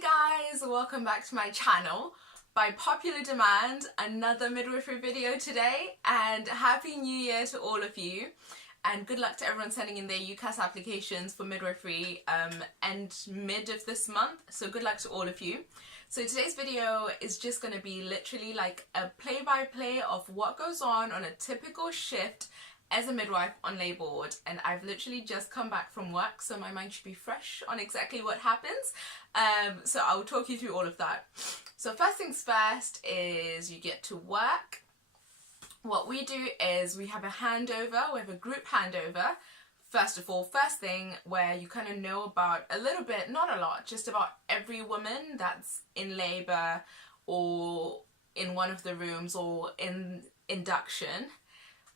Hi guys, welcome back to my channel. By popular demand, another midwifery video today, and Happy New Year to all of you, and good luck to everyone sending in their UCAS applications for midwifery and mid of this month, so good luck to all of you. So today's video is just going to be literally like a play-by-play of what goes on a typical shift as a midwife on labour ward, and I've literally just come back from work, so my mind should be fresh on exactly what happens. So I'll talk you through all of that. So first things first is you get to work. What we do is we have a handover, we have a group handover. First of all, first thing where you kind of know about a little bit, not a lot, just about every woman that's in labour or in one of the rooms or in induction.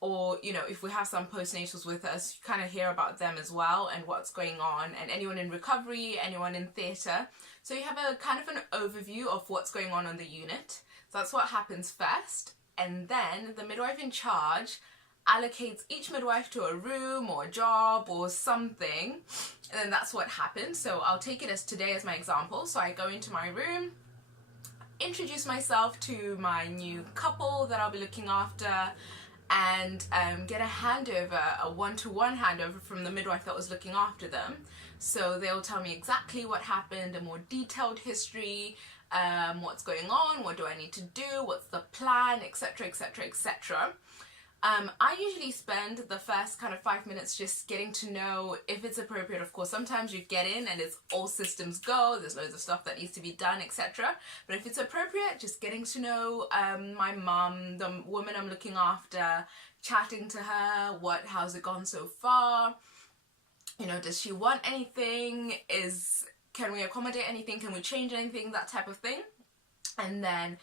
Or, you know, if we have some postnatals with us, you kind of hear about them as well and what's going on, and anyone in recovery, anyone in theatre. So you have a kind of an overview of what's going on the unit. So that's what happens first. And then the midwife in charge allocates each midwife to a room or a job or something. And then that's what happens. So I'll take it as today as my example. So I go into my room, introduce myself to my new couple that I'll be looking after, and get a handover, a one-to-one handover from the midwife that was looking after them. So they'll tell me exactly what happened, a more detailed history, what's going on, what do I need to do, what's the plan, etc, etc, etc. I usually spend the first kind of 5 minutes just getting to know if it's appropriate. Of course, sometimes you get in and it's all systems go, there's loads of stuff that needs to be done, etc. But if it's appropriate, just getting to know my mum, the woman I'm looking after, chatting to her, how's it gone so far? You know, does she want anything? Can we accommodate anything? Can we change anything? That type of thing. And then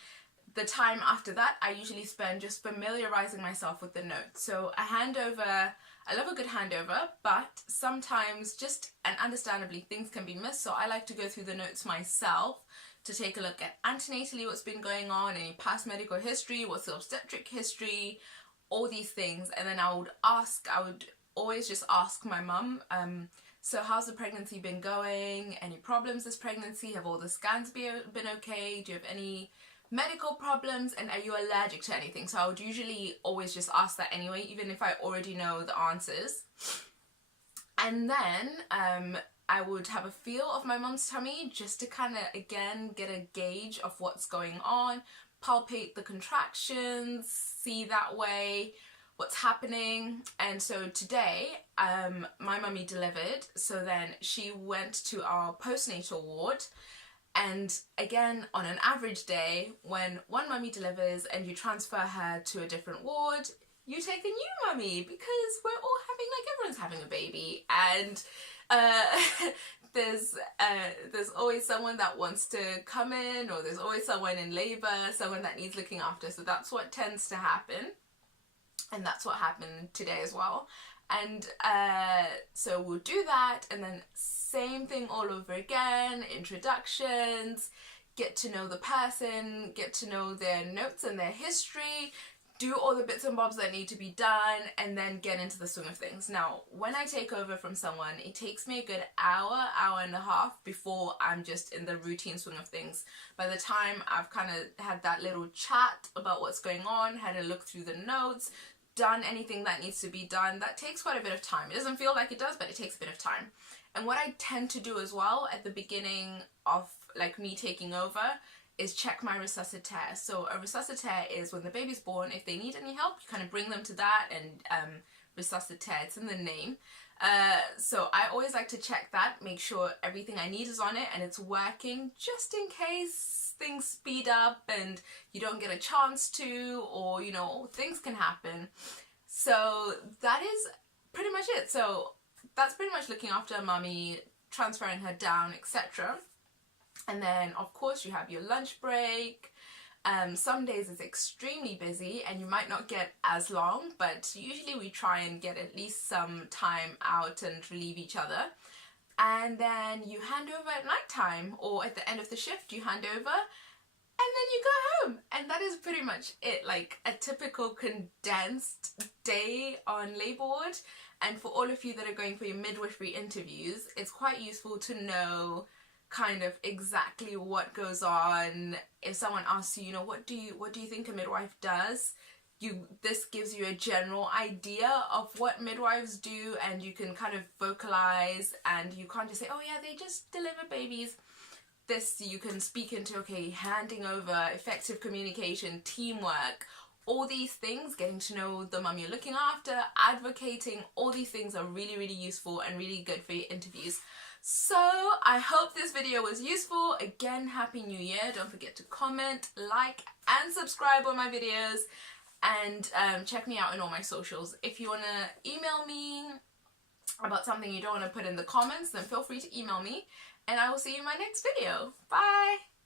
the time after that, I usually spend just familiarizing myself with the notes. So a handover, I love a good handover, but sometimes just, and understandably, things can be missed. So I like to go through the notes myself to take a look at antenatally what's been going on, any past medical history, what's the obstetric history, all these things. And then I would always just ask my mum, so how's the pregnancy been going? Any problems this pregnancy? Have all the scans been okay? Do you have any medical problems, and are you allergic to anything? So I would usually always just ask that anyway, even if I already know the answers. And then I would have a feel of my mum's tummy just to kind of, again, get a gauge of what's going on, palpate the contractions, see that way what's happening. And so today my mummy delivered, so then she went to our postnatal ward. And again, on an average day, when one mummy delivers and you transfer her to a different ward, you take a new mummy because we're all everyone's having a baby, and there's always someone that wants to come in, or there's always someone in labour, someone that needs looking after. So that's what tends to happen, and that's what happened today as well. And so we'll do that, and then same thing all over again, introductions, get to know the person, get to know their notes and their history, do all the bits and bobs that need to be done, and then get into the swing of things. Now, when I take over from someone, it takes me a good hour and a half before I'm just in the routine swing of things. By the time I've kind of had that little chat about what's going on, had a look through the notes, done anything that needs to be done, that takes quite a bit of time. It doesn't feel like it does, but it takes a bit of time. And what I tend to do as well at the beginning of like me taking over is check my resuscitaire. So a resuscitaire is when the baby's born, if they need any help, you kind of bring them to that, and resuscitaire, it's in the name. So I always like to check that, make sure everything I need is on it and it's working, just in case things speed up and you don't get a chance to, or you know, things can happen. So that is pretty much it. So that's pretty much looking after mummy, transferring her down, etc. And then of course you have your lunch break. Some days it's extremely busy and you might not get as long, but usually we try and get at least some time out and relieve each other. And then you hand over at night time, or at the end of the shift you hand over, and then you go home. And that is pretty much it, like a typical condensed day on labour ward. And for all of you that are going for your midwifery interviews, it's quite useful to know kind of exactly what goes on. If someone asks you, you know, what do you think a midwife does, this gives you a general idea of what midwives do, and you can kind of vocalize, and you can't just say, oh yeah, they just deliver babies. This you can speak into, okay, handing over, effective communication, teamwork, all these things, getting to know the mum you're looking after, advocating, all these things are really, really useful and really good for your interviews. So I hope this video was useful. Again, Happy New Year. Don't forget to comment, like, and subscribe on my videos, and check me out in all my socials. If you want to email me about something you don't want to put in the comments, then feel free to email me, and I will see you in my next video. Bye!